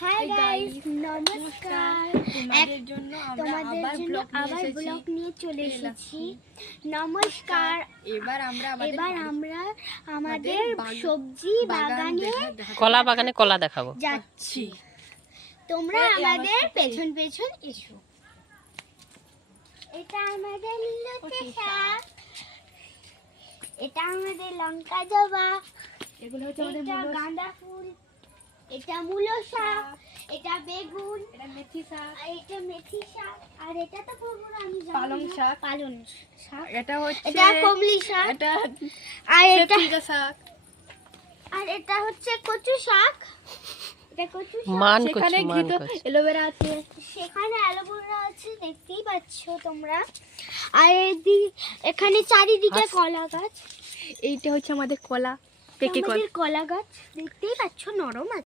Hi guys, নমস্কার। তোমাদের জন্য আমরা আবার ব্লগ নিয়ে চলে এসেছি। নমস্কার। এবার আমরা আমাদের সবজি বাগানে কলা বাগানে কলা দেখাবো যাচ্ছি। তোমরা আমাদের পেছন পেছন এসো। এটা আমাদের মিলতে শাক, এটা আমাদের লঙ্কা জবা, এগুলো হচ্ছে আমাদের গাঁদা ফুল, এটা মূলো শাক, এটা বেগুন, এটা মেথি শাক, আর এটা মেথি শাক, আর এটা তো পুরো আমি জানি পালং শাক, পালং শাক, এটা হচ্ছে এটা কমলি শাক, এটা আর এটা সেপ্টিকা শাক, আর এটা হচ্ছে কচু শাক। এটা কচু শাক। মান সেখানে কচু, মান ঘিতো কচু। এলোভেরা আছে, সেখানে অ্যালোভেরা আছে, দেখতেই পাচ্ছ তোমরা। আর এখানে চারিদিকে কলা গাছ। এইটা হচ্ছে আমাদের কলা, পেকে কলা। আমাদের কলা গাছ দেখতেই পাচ্ছ, নরম আছে।